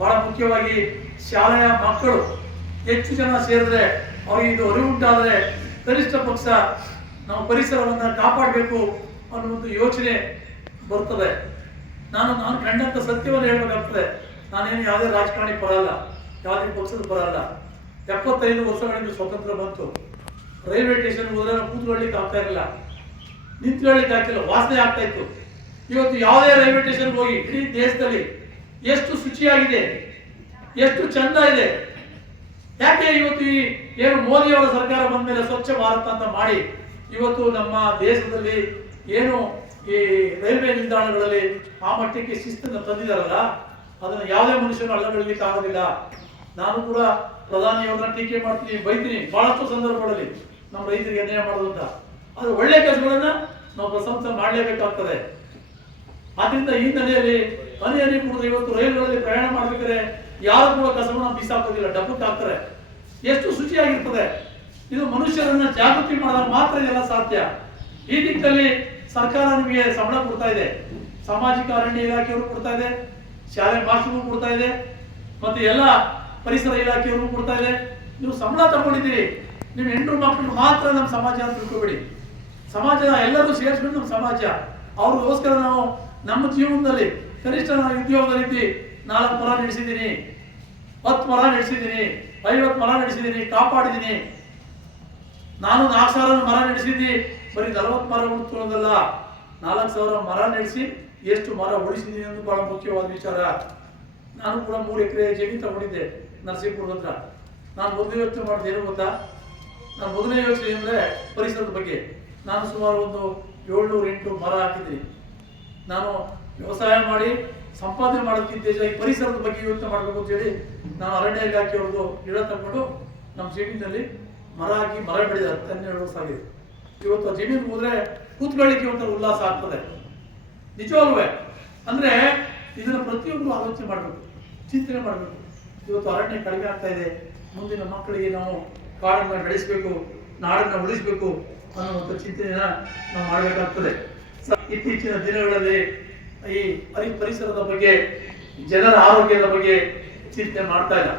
ಬಹಳ ಮುಖ್ಯವಾಗಿ ಶಾಲೆಯ ಮಕ್ಕಳು ಹೆಚ್ಚು ಜನ ಸೇರಿದ್ರೆ ಅವರಿಗೆ ಇದು ಅರಿವುಂಟಾದರೆ ಕನಿಷ್ಠ ಪಕ್ಷ ನಾವು ಪರಿಸರವನ್ನು ಕಾಪಾಡಬೇಕು ಅನ್ನೋ ಒಂದು ಯೋಚನೆ ಬರ್ತದೆ. ನಾನು ನಾನು ಕಂಡಂತ ಸತ್ಯವನ್ನು ಹೇಳಬೇಕಾಗ್ತದೆ. ನಾನೇನು ಯಾವುದೇ ರಾಜಕಾರಣಿ ಬರಲ್ಲ ಯಾವುದೇ ಪಕ್ಷದ ಬರಲ್ಲ ಎಪ್ಪತ್ತೈದು ವರ್ಷಗಳಿಂದ ಸ್ವತಂತ್ರ ಬಂತು. ರೈಲ್ವೆ ಸ್ಟೇಷನ್ ಹೋದ್ರೆ ಕೂತ್ಕೊಳ್ಳಿಕ್ಕೆ ಆಗ್ತಾ ಇರಲಿಲ್ಲ. ನಿಂತ್ಕೊಳ್ಳಿಕ್ಕೆ ಆಗ್ತಿಲ್ಲ, ವಾಸನೆ ಆಗ್ತಾ ಇತ್ತು. ಇವತ್ತು ಯಾವುದೇ ರೈಲ್ವೆ ಸ್ಟೇಷನ್ ಹೋಗಿ, ಇಡೀ ದೇಶದಲ್ಲಿ ಎಷ್ಟು ಶುಚಿಯಾಗಿದೆ? ಎಷ್ಟು ಚಂದ ಇದೆ? ಯಾಕೆ ಇವತ್ತು ಈ ಏನು ಮೋದಿಯವರ ಸರ್ಕಾರ ಬಂದ ಮೇಲೆ ಸ್ವಚ್ಛ ಭಾರತ ಅಂತ ಮಾಡಿ ಇವತ್ತು ನಮ್ಮ ದೇಶದಲ್ಲಿ ಏನು ಈ ರೈಲ್ವೆ ನಿಲ್ದಾಣಗಳಲ್ಲಿ ಆ ಮಟ್ಟಕ್ಕೆ ಶಿಸ್ತನ್ನು ತಂದಿದಾರಲ್ಲ ಅದನ್ನು ಯಾವುದೇ ಮನುಷ್ಯರು ಅಲ್ಲಗಳಿಲಿಕ್ಕೆ ಆಗೋದಿಲ್ಲ. ನಾನು ಕೂಡ ಪ್ರಧಾನಿಯವ್ರನ್ನ ಟೀಕೆ ಮಾಡ್ತೀನಿ, ಬೈತೀನಿ, ಬಹಳಷ್ಟು ಸಂದರ್ಭಗಳಲ್ಲಿ ನಮ್ಮ ರೈತರಿಗೆ ಅನ್ಯಾಯ ಮಾಡೋದು ಅಂತ. ಅದು ಒಳ್ಳೆ ಕೆಲಸಗಳನ್ನ ನಾವು ಪ್ರಶಂಸೆ ಮಾಡಲೇಬೇಕಾಗ್ತದೆ. ಆದ್ರಿಂದ ಈ ಹಿನ್ನೆಲೆಯಲ್ಲಿ ಹನಿ ಹನಿ ಕುಡಿದ್ರೆ ಇವತ್ತು ರೈಲುಗಳಲ್ಲಿ ಪ್ರಯಾಣ ಮಾಡ್ಬೇಕಾದ್ರೆ ಯಾರು ಕೂಡ ಕಸವನ್ನ ಬಿಸಾಕೋದಿಲ್ಲ ಡಬ್ಬಕ್ಕೆ ಹಾಕ್ತಾರೆ. ಎಷ್ಟು ಶುಚಿಯಾಗಿರ್ತದೆ. ಇದು ಮನುಷ್ಯರನ್ನ ಜಾಗೃತಿ ಮಾಡಿದಾಗ ಮಾತ್ರ ಇದೆಲ್ಲ ಸಾಧ್ಯ. ಈ ದಿಕ್ಕಲ್ಲಿ ಸರ್ಕಾರ ನಿಮಗೆ ಸಂಬಳ ಕೊಡ್ತಾ ಇದೆ. ಸಾಮಾಜಿಕ ಅರಣ್ಯ ಇಲಾಖೆಯವರು ಕೊಡ್ತಾ ಇದೆ, ಶಾಲೆ ಮಾಸ್ಟರ್ಗಳು ಕೊಡ್ತಾ ಇದೆ, ಮತ್ತೆ ಎಲ್ಲ ಪರಿಸರ ಇಲಾಖೆಯವರು ಕೊಡ್ತಾ ಇದೆ. ನೀವು ಸಂಬಳ ತಗೊಂಡಿದ್ದೀರಿ. ನೀವು ಹೆಣ್ಣು ಮಕ್ಕಳು ಮಾತ್ರ ನಮ್ಮ ಸಮಾಜ ಅಂತ ತಿಳ್ಕೊಬೇಡಿ. ಸಮಾಜ ಎಲ್ಲರೂ ಸೇರಿಸ್ಕೊಂಡು ನಮ್ಮ ಸಮಾಜ. ಅವ್ರಿಗೋಸ್ಕರ ನಾವು ನಮ್ಮ ಜೀವನದಲ್ಲಿ ಕನಿಷ್ಠ ನಾನು ರೀತಿ ನಾಲ್ಕು ಮರ ನಡೆಸಿದ್ದೀನಿ, ಹತ್ತು ಮರ ನಡೆಸಿದ್ದೀನಿ, ಐವತ್ತು ಮರ ನಡೆಸಿದ್ದೀನಿ, ಕಾಪಾಡಿದ್ದೀನಿ. ನಾನು ನಾಲ್ಕು ಸಾವಿರ ಮರ ನಡೆಸಿದ್ದೀನಿ ಬರೀ ನಲವತ್ತು ಮರ ಉಳಿಸ್ಕೊಳ್ಳೋದಲ್ಲ ನಾಲ್ಕು ಸಾವಿರ ಮರ ನಡೆಸಿ ಎಷ್ಟು ಮರ ಉಳಿಸಿದ್ದೀನಿ ಅನ್ನೋದು ಬಹಳ ಮುಖ್ಯವಾದ ವಿಚಾರ. ನಾನು ಕೂಡ ಮೂರು ಎಕರೆ ಜಮೀನು ತಗೊಂಡಿದ್ದೆ ನರಸೀಪುರದ ಹತ್ರ. ನಾನು ಮೊದಲು ಯೋಚನೆ ಮಾಡಿದೆ ಏನು ಗೊತ್ತಾ? ನಾನು ಮೊದಲನೇ ಯೋಚನೆ ಅಂದರೆ ಪರಿಸರದ ಬಗ್ಗೆ. ನಾನು ಸುಮಾರು ಒಂದು ಏಳ್ನೂರು ಎಂಟು ಮರ ಹಾಕಿದ್ದೀನಿ. ನಾನು ವ್ಯವಸಾಯ ಮಾಡಿ, ಸಂಪಾದನೆ ಮಾಡೋದಕ್ಕಿಂತ ಹೆಚ್ಚಾಗಿ ಪರಿಸರದ ಬಗ್ಗೆ ಯೋಚನೆ ಮಾಡಬೇಕು ಅಂತ ಹೇಳಿ ನಾನು ಅರಣ್ಯ ಇಲಾಖೆಯವ್ರದ್ದು ಗಿಡ ತಗೊಂಡು ನಮ್ಮ ಜಮೀನಿನಲ್ಲಿ ಮರ ಹಾಕಿ ಮರ ಬೆಳೆದ ಹನ್ನೆರಡು ವರ್ಷ ಆಗಿದೆ. ಇವತ್ತು ಜಮೀನು ಹೋದ್ರೆ ಕೂತ್ಕೊಳ್ಳಿಕ್ಕೆ ಒಂಥರ ಉಲ್ಲಾಸ ಆಗ್ತದೆ. ನಿಜವಾಗ್ಲೂ ಅಂದ್ರೆ ಇದನ್ನ ಪ್ರತಿಯೊಬ್ಬರು ಆಲೋಚನೆ ಮಾಡಬೇಕು, ಚಿಂತನೆ ಮಾಡಬೇಕು. ಇವತ್ತು ಅರಣ್ಯ ಕಡಿಮೆ ಆಗ್ತಾ ಇದೆ, ಮುಂದಿನ ಮಕ್ಕಳಿಗೆ ನಾವು ಕಾಡನ್ನ ಬೆಳೆಸಬೇಕು, ನಾಡನ್ನ ಉಳಿಸಬೇಕು ಅನ್ನುವಂಥ ಚಿಂತನೆಯನ್ನ ನಾವು ಮಾಡಬೇಕಾಗ್ತದೆ. ಇತ್ತೀಚಿನ ದಿನಗಳಲ್ಲಿ ಈ ಪರಿ ಪರಿಸರದ ಬಗ್ಗೆ ಜನರ ಆರೋಗ್ಯದ ಬಗ್ಗೆ ಚಿಂತೆ ಮಾಡ್ತಾ ಇಲ್ಲ.